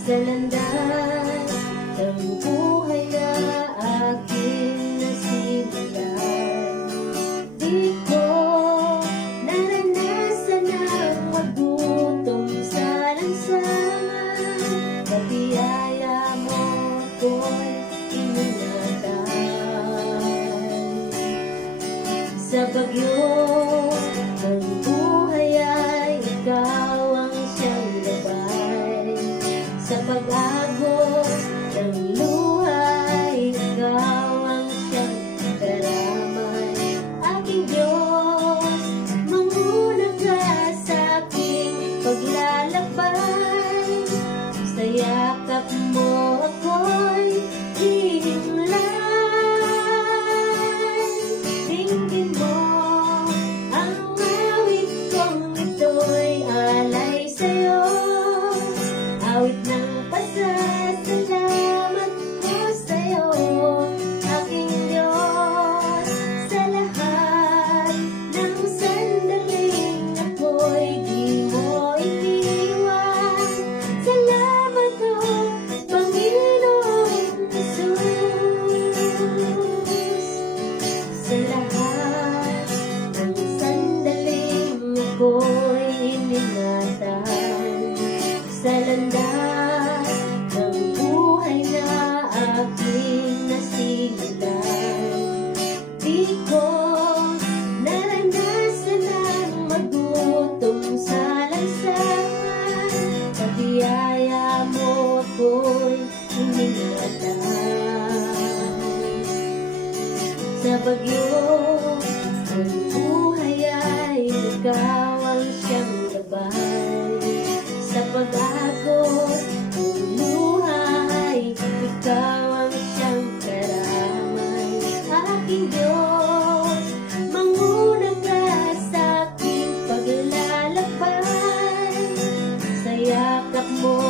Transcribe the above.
sa landas ng buhay na aking nasimulan. Di ko naranasan ang magutom sa lansangan, sa biyaya mo ko'y iningatan. Sa bagyo ng buhay ay ikaw ang siyang gabay, sa pag-agos ng luhay ikaw ang siyang karamay. Aking Diyos, manguna ka sa aking paglalakbay, sa yakap mo ako'y hihimlay. Dinggin mo ang awit kong ito'y alay sa'yo, awit ng pasasalamat ko sa'yo, aking Diyos. Sa lahat ng sandaling ako'y di mo iniwan, salamat o Panginoong Jesus. Sa lahat ng sandaling ako'y iningatan, sa landas ng buhay na aking nasimulan. Di ko naranasan ang magutom sa lansangan, sa biyaya mo ako'y iningatan. Sa bagyo ng buhay ay ikaw ang siyang gabay, sa pag-agos ng luhay ikaw ang siyang karamay. Aking Diyos, manguna ka sa aking paglalakbay, sa yakap mo